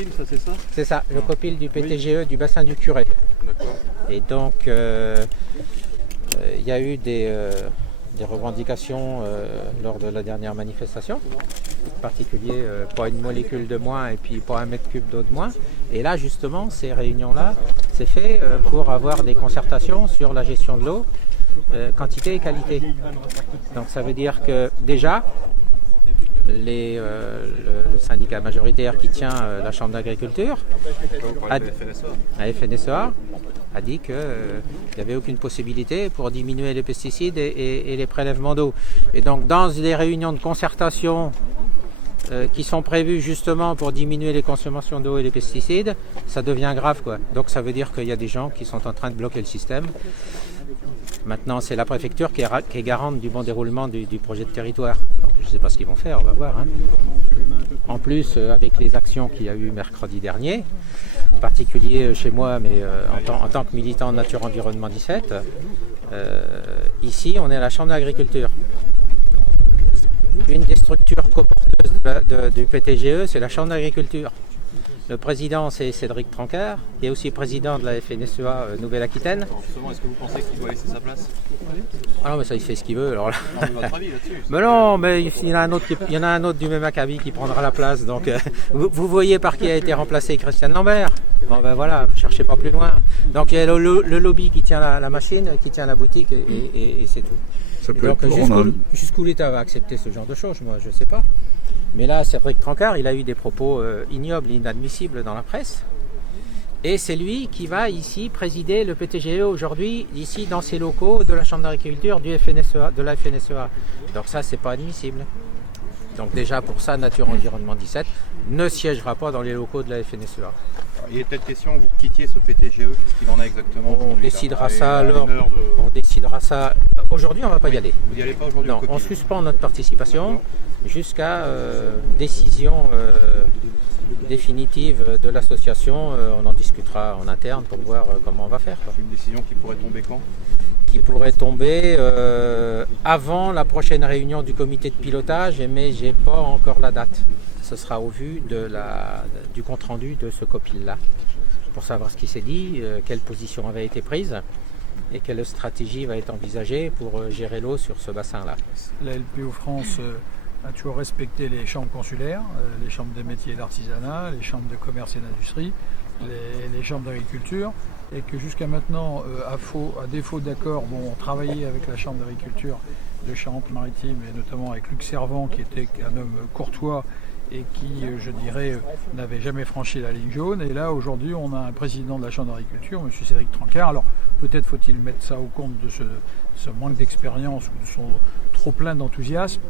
copil, ça c'est ça? C'est ça, le copil du PTGE du bassin du Curé. D'accord. Et donc, il y a eu des revendications lors de la dernière manifestation, en particulier pas une molécule de moins et puis pas un mètre cube d'eau de moins. Et là, justement, ces réunions-là, c'est fait pour avoir des concertations sur la gestion de l'eau, quantité et qualité. Donc ça veut dire que déjà, le syndicat majoritaire qui tient la Chambre d'agriculture, la FNSEA, a dit qu'il n'y avait aucune possibilité pour diminuer les pesticides et les prélèvements d'eau. Et donc dans les réunions de concertation qui sont prévues justement pour diminuer les consommations d'eau et les pesticides, ça devient grave, quoi. Donc ça veut dire qu'il y a des gens qui sont en train de bloquer le système. Maintenant, c'est la préfecture qui est garante du bon déroulement du projet de territoire. Donc, je ne sais pas ce qu'ils vont faire, on va voir. Hein. En plus, avec les actions qu'il y a eu mercredi dernier, en particulier chez moi, mais en tant que militant Nature Environnement 17, ici, on est à la Chambre d'agriculture. Une des structures coporteuses du PTGE, c'est la Chambre d'agriculture. Le président, c'est Cédric Trancard, qui est aussi président de la FNSEA Nouvelle-Aquitaine. Justement, est-ce que vous pensez qu'il doit laisser sa place? Ah non, mais ça, il fait ce qu'il veut. Alors là. Non, mais votre avis là-dessus? Mais non, mais il y en a un autre du même acabit qui prendra la place. Donc, vous voyez par qui a été remplacé Christiane Lambert. Bon, ben voilà, ne cherchez pas plus loin. Donc, il y a le lobby qui tient la machine, qui tient la boutique, et c'est tout. Ça peut Donc, être jusqu'où l'État va accepter ce genre de choses, moi, je ne sais pas. Mais là, Cédric Trancard, il a eu des propos ignobles, inadmissibles dans la presse. Et c'est lui qui va ici présider le PTGE aujourd'hui, ici dans ses locaux de la Chambre d'agriculture de la FNSEA. Donc ça, c'est pas admissible. Donc déjà pour ça, Nature Environnement 17 ne siégera pas dans les locaux de la FNSEA. Il est peut-être question que vous quittiez ce PTGE, qu'est-ce qu'il en est exactement? On décidera ça alors. On décidera ça. Aujourd'hui, on ne va pas y aller. Vous n'y allez pas aujourd'hui? Non, on suspend notre participation jusqu'à décision définitive de l'association. On en discutera en interne pour voir comment on va faire. C'est une décision qui pourrait tomber quand? Qui pourrait tomber avant la prochaine réunion du comité de pilotage, mais j'ai pas encore la date. Ce sera au vu du compte-rendu de ce copil-là, pour savoir ce qui s'est dit, quelle position avait été prise et quelle stratégie va être envisagée pour gérer l'eau sur ce bassin-là. La LPO France a toujours respecté les chambres consulaires, les chambres des métiers et de l'artisanat, les chambres de commerce et d'industrie, les chambres d'agriculture, et que jusqu'à maintenant, à défaut d'accord, on travaillait avec la chambre d'agriculture de Charente-Maritime et notamment avec Luc Servant, qui était un homme courtois et qui, je dirais, n'avait jamais franchi la ligne jaune. Et là, aujourd'hui, on a un président de la Chambre d'agriculture, M. Cédric Trancard. Alors, peut-être faut-il mettre ça au compte de ce manque d'expérience ou de son trop plein d'enthousiasme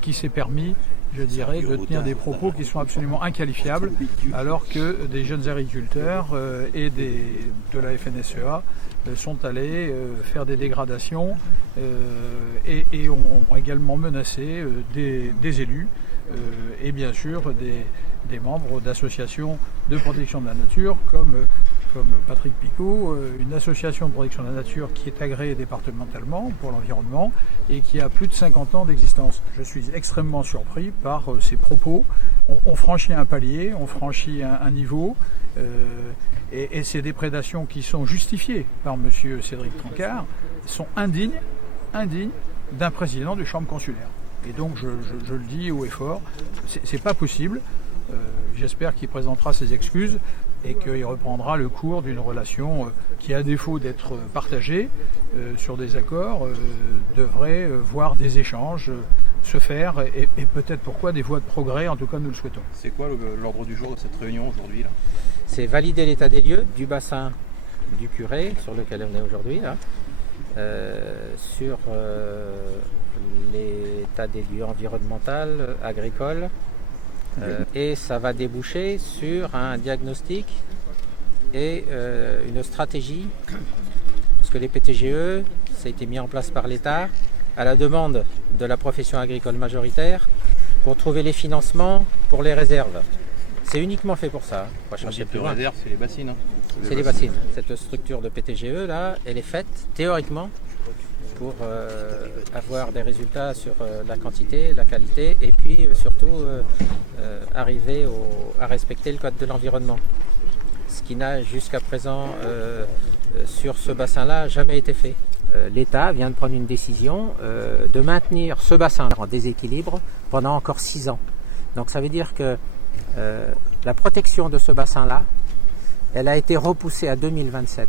qui s'est permis, je dirais, de tenir des propos qui sont absolument inqualifiables, alors que des jeunes agriculteurs et de la FNSEA sont allés faire des dégradations et ont également menacé des élus et bien sûr des membres d'associations de protection de la nature comme Patrick Picot, une association de protection de la nature qui est agréée départementalement pour l'environnement et qui a plus de 50 ans d'existence. Je suis extrêmement surpris par ces propos. On franchit un palier, on franchit un niveau et ces déprédations qui sont justifiées par M. Cédric Trancard sont indignes d'un président de chambre consulaire. Et donc je le dis haut et fort, c'est pas possible. J'espère qu'il présentera ses excuses et qu'il reprendra le cours d'une relation qui, à défaut d'être partagée sur des accords, devrait voir des échanges se faire et peut-être pourquoi des voies de progrès, en tout cas nous le souhaitons. C'est quoi l'ordre du jour de cette réunion aujourd'hui là? C'est valider l'état des lieux du bassin du Curé sur lequel on est aujourd'hui, là, sur l'état des lieux environnemental, agricole, et ça va déboucher sur un diagnostic et une stratégie, parce que les PTGE, ça a été mis en place par l'État à la demande de la profession agricole majoritaire pour trouver les financements pour les réserves. C'est uniquement fait pour ça. Pas chercher plus loin. Les réserves, c'est les bassines. Hein. C'est les bassines. Cette structure de PTGE, là, elle est faite théoriquement pour avoir des résultats sur la quantité, la qualité et puis puis surtout arriver à respecter le code de l'environnement. Ce qui n'a jusqu'à présent sur ce bassin-là jamais été fait. L'État vient de prendre une décision de maintenir ce bassin en déséquilibre pendant encore 6 ans. Donc ça veut dire que la protection de ce bassin-là, elle a été repoussée à 2027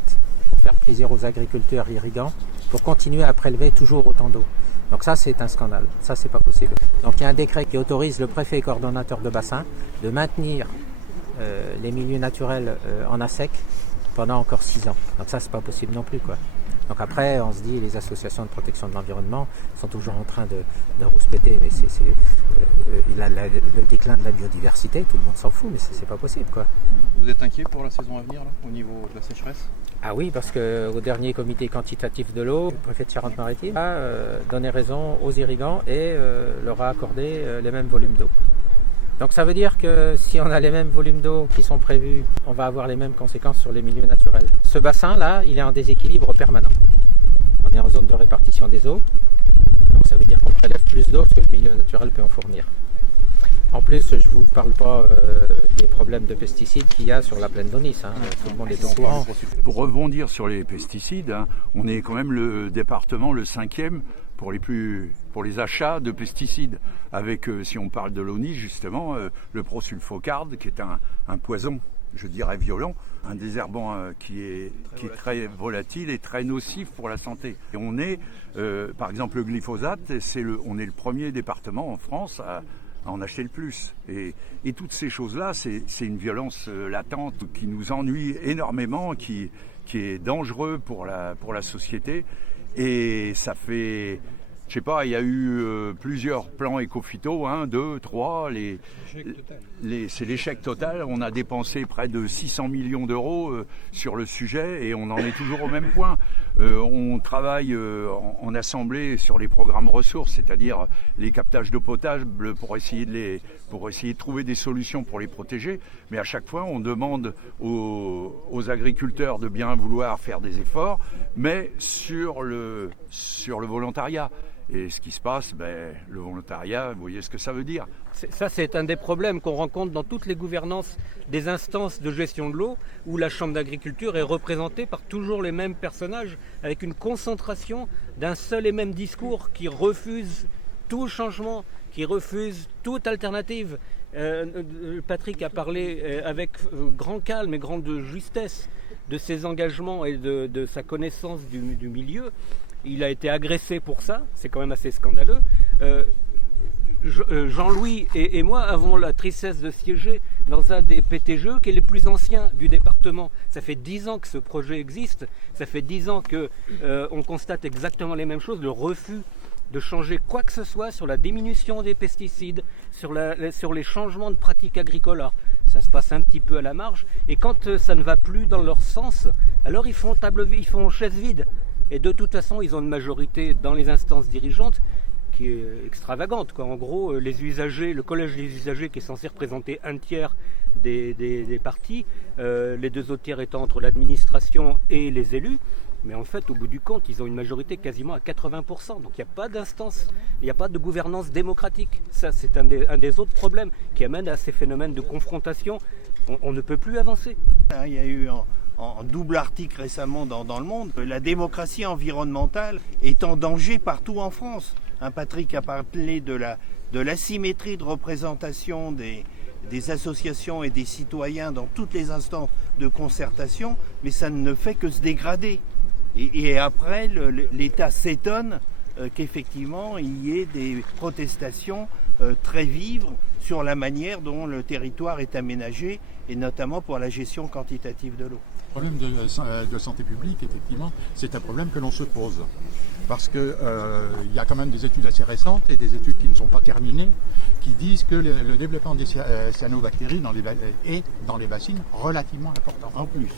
pour faire plaisir aux agriculteurs irrigants, pour continuer à prélever toujours autant d'eau. Donc ça, c'est un scandale. Ça, c'est pas possible. Donc il y a un décret qui autorise le préfet et coordonnateur de bassin de maintenir les milieux naturels en ASEC pendant encore 6 ans. Donc ça, c'est pas possible non plus, quoi. Donc après, on se dit, les associations de protection de l'environnement sont toujours en train de rouspéter, mais le déclin de la biodiversité, tout le monde s'en fout, mais c'est pas possible, quoi. Vous êtes inquiet pour la saison à venir, là, au niveau de la sécheresse? Ah oui, parce qu'au dernier comité quantitatif de l'eau, le préfet de Charente-Maritime a donné raison aux irrigants et leur a accordé les mêmes volumes d'eau. Donc ça veut dire que si on a les mêmes volumes d'eau qui sont prévus, on va avoir les mêmes conséquences sur les milieux naturels. Ce bassin-là, il est en déséquilibre permanent. On est en zone de répartition des eaux, donc ça veut dire qu'on prélève plus d'eau que le milieu naturel peut en fournir. En plus, je ne vous parle pas des problèmes de pesticides qu'il y a sur la plaine d'Aunis. Tout le monde est au courant. Pour rebondir sur les pesticides, on est quand même le département le 5e pour les achats de pesticides. Avec, si on parle de l'Aunis, justement, le prosulfocarde, qui est un poison, je dirais violent, un désherbant qui est très volatile et très nocif pour la santé. Et on est, par exemple, le glyphosate, on est le premier département en France à en acheter le plus. Et toutes ces choses-là, c'est une violence latente qui nous ennuie énormément, qui est dangereux pour la société. Et ça fait, je sais pas, il y a eu plusieurs plans éco-phyto, 1, 2, 3, c'est l'échec total. On a dépensé près de 600 millions d'euros sur le sujet et on en est toujours au même point. On travaille en assemblée sur les programmes ressources, c'est-à-dire les captages d'eau potable pour essayer de trouver des solutions pour les protéger. Mais à chaque fois, on demande aux agriculteurs de bien vouloir faire des efforts, mais sur le volontariat. Et ce qui se passe, le volontariat, vous voyez ce que ça veut dire. Ça, c'est un des problèmes qu'on rencontre dans toutes les gouvernances des instances de gestion de l'eau, où la Chambre d'agriculture est représentée par toujours les mêmes personnages, avec une concentration d'un seul et même discours qui refuse tout changement, qui refuse toute alternative. Patrick a parlé avec grand calme et grande justesse de ses engagements et de sa connaissance du milieu. Il a été agressé pour ça, c'est quand même assez scandaleux. Jean-Louis et moi avons la tristesse de siéger dans un des PTGE qui est les plus anciens du département. Ça fait 10 ans que ce projet existe, ça fait 10 ans qu'on constate exactement les mêmes choses, le refus de changer quoi que ce soit sur la diminution des pesticides, sur les changements de pratiques agricoles. Alors, ça se passe un petit peu à la marge, et quand ça ne va plus dans leur sens, alors ils font chaise vide. Et de toute façon, ils ont une majorité dans les instances dirigeantes qui est extravagante, quoi. En gros, les usagers, le collège des usagers qui est censé représenter un tiers des partis, les 2 autres tiers étant entre l'administration et les élus. Mais en fait, au bout du compte, ils ont une majorité quasiment à 80%. Donc il n'y a pas d'instance, il n'y a pas de gouvernance démocratique. Ça, c'est un des autres problèmes qui amène à ces phénomènes de confrontation. On ne peut plus avancer. Il y a eu en double article récemment dans Le Monde, la démocratie environnementale est en danger partout en France. Patrick a parlé de l'asymétrie de représentation des associations et des citoyens dans toutes les instances de concertation, mais ça ne fait que se dégrader. Et après, l'État s'étonne qu'effectivement il y ait des protestations très vives sur la manière dont le territoire est aménagé, et notamment pour la gestion quantitative de l'eau. Le problème de santé publique, effectivement, c'est un problème que l'on se pose. Parce qu'il y a quand même des études assez récentes et des études qui ne sont pas terminées qui disent que le développement des cyanobactéries est dans les bassines relativement important. En plus,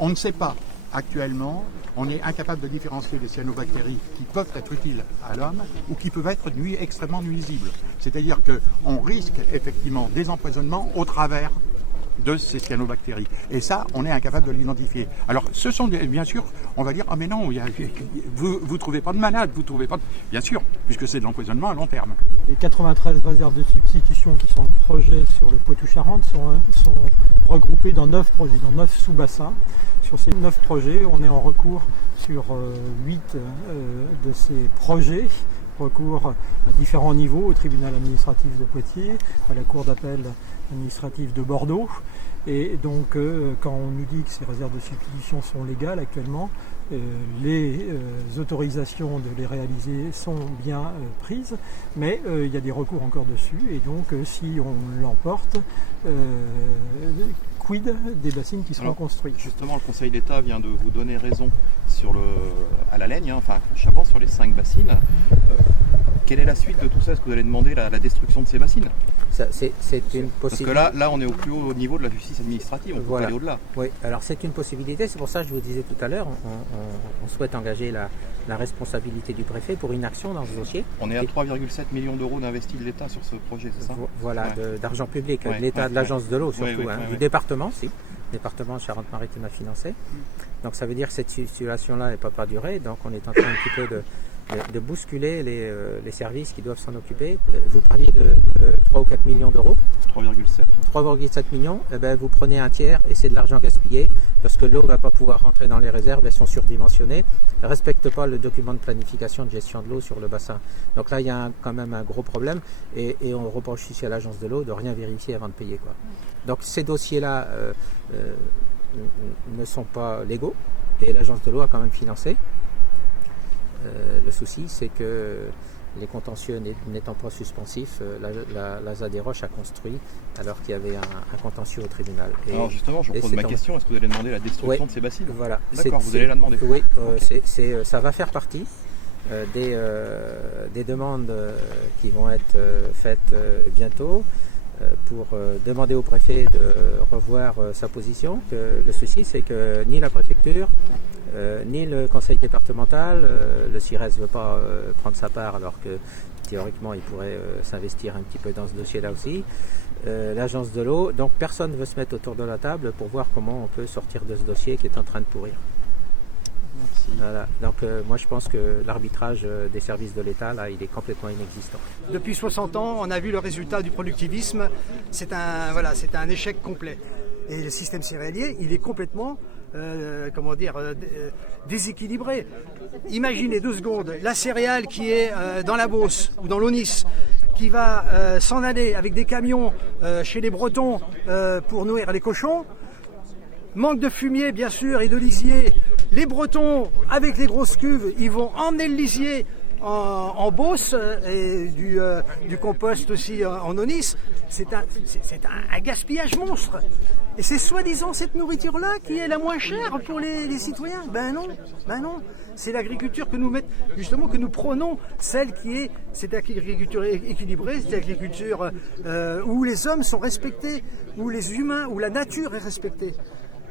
on ne sait pas actuellement, on est incapable de différencier les cyanobactéries qui peuvent être utiles à l'homme ou qui peuvent être extrêmement nuisibles. C'est-à-dire qu'on risque effectivement des empoisonnements au travers de ces cyanobactéries. Et ça, on est incapable de l'identifier. Alors, ce sont bien sûr, on va dire, ah mais non, vous trouvez pas de malades, vous trouvez pas de... Bien sûr, puisque c'est de l'empoisonnement à long terme. Les 93 réserves de substitution qui sont en projet sur le Poitou-Charentes sont regroupées dans 9 projets, dans 9 sous-bassins. Sur ces 9 projets, on est en recours sur 8 de ces projets, recours à différents niveaux, au tribunal administratif de Poitiers, à la cour d'appel administrative de Bordeaux. Et donc, quand on nous dit que ces réserves de substitution sont légales actuellement, les autorisations de les réaliser sont bien prises, mais il y a des recours encore dessus. Et donc, si on l'emporte, quid des bassines qui seront construites. Justement, le Conseil d'État vient de vous donner raison à la Laigne, enfin à Chabans, sur les 5 bassines. Quelle est la suite de tout ça? Est-ce que vous allez demander la destruction de ces bassines? C'est une possibilité. Parce que là, on est au plus haut niveau de la justice administrative, on peut pas aller au-delà. Oui, alors c'est une possibilité, c'est pour ça que je vous disais tout à l'heure, on souhaite engager la responsabilité du préfet pour une action dans ce dossier. On est à 3,7 millions d'euros d'investis de l'État sur ce projet, c'est ça? Voilà, d'argent public, de l'État, de l'agence de l'eau surtout, du département aussi. Le département de Charente-Maritime a financé. Donc ça veut dire que cette situation-là n'est pas durée, donc on est en train un petit peu de bousculer les services qui doivent s'en occuper. Vous parliez de 3 ou 4 millions d'euros. 3,7. 3,7 millions, eh ben, vous prenez un tiers et c'est de l'argent gaspillé parce que l'eau ne va pas pouvoir rentrer dans les réserves, elles sont surdimensionnées, ne respectent pas le document de planification de gestion de l'eau sur le bassin. Donc là, il y a quand même un gros problème et on reproche ici à l'agence de l'eau de rien vérifier avant de payer, quoi. Donc ces dossiers-là ne sont pas légaux et l'agence de l'eau a quand même financé. Le souci, c'est que les contentieux n'étant pas suspensifs, la ZAD des Roches a construit alors qu'il y avait un contentieux au tribunal. Alors justement, je vous pose ma question, est-ce que vous allez demander la destruction de ces bassines? Voilà. D'accord, vous allez la demander? Oui, ça va faire partie des demandes qui vont être faites bientôt pour demander au préfet de revoir sa position. Le souci, c'est que ni la préfecture, ni le conseil départemental, le CIRES ne veut pas prendre sa part alors que théoriquement il pourrait s'investir un petit peu dans ce dossier-là aussi. L'agence de l'eau, donc personne ne veut se mettre autour de la table pour voir comment on peut sortir de ce dossier qui est en train de pourrir. Merci. Voilà. Donc moi je pense que l'arbitrage des services de l'État, là, il est complètement inexistant. Depuis 60 ans, on a vu le résultat du productivisme, c'est un échec complet. Et le système céréalier, il est complètement déséquilibré. Imaginez 2 secondes, la céréale qui est dans la Beauce ou dans l'Aunis, qui va s'en aller avec des camions chez les Bretons pour nourrir les cochons. Manque de fumier, bien sûr, et de lisier. Les Bretons, avec les grosses cuves, ils vont emmener le lisier en Beauce et du compost aussi en Aunis. C'est un gaspillage monstre. Et c'est soi-disant cette nourriture-là qui est la moins chère pour les citoyens. Ben non. C'est l'agriculture que nous prônons, celle qui est cette agriculture équilibrée, cette agriculture où les hommes sont respectés, où les humains, où la nature est respectée.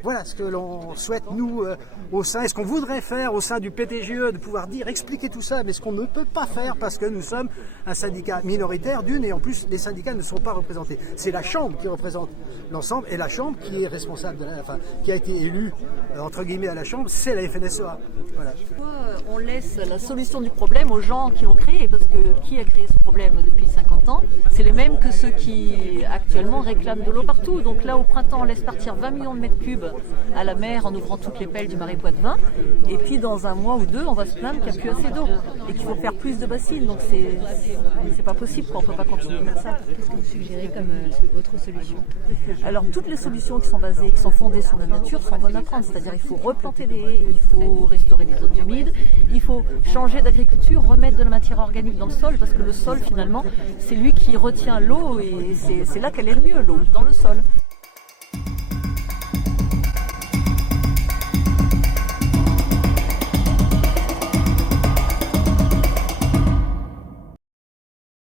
Voilà ce que l'on souhaite, nous, et ce qu'on voudrait faire au sein du PTGE, de pouvoir expliquer tout ça, mais ce qu'on ne peut pas faire parce que nous sommes un syndicat minoritaire et en plus, les syndicats ne sont pas représentés. C'est la Chambre qui représente l'ensemble et la Chambre qui est responsable, qui a été élue, entre guillemets, à la Chambre, c'est la FNSEA. Voilà. On laisse la solution du problème aux gens qui l'ont créé, parce que qui a créé ce problème depuis 50 ans? C'est les mêmes que ceux qui actuellement réclament de l'eau partout. Donc là, au printemps, on laisse partir 20 millions de mètres cubes à la mer en ouvrant toutes les pelles du marais Poitevin, et puis dans un mois ou 2 on va se plaindre qu'il n'y a plus assez d'eau et qu'il faut faire plus de bassines, donc c'est pas possible, on ne peut pas continuer comme ça. Qu'est-ce que vous suggérez comme autre solution? Alors toutes les solutions qui sont fondées sur la nature sont bonnes à prendre, c'est-à-dire il faut replanter des haies, il faut restaurer les zones humides, il faut changer d'agriculture, remettre de la matière organique dans le sol, parce que le sol finalement c'est lui qui retient l'eau et c'est là qu'elle est le mieux, l'eau, dans le sol.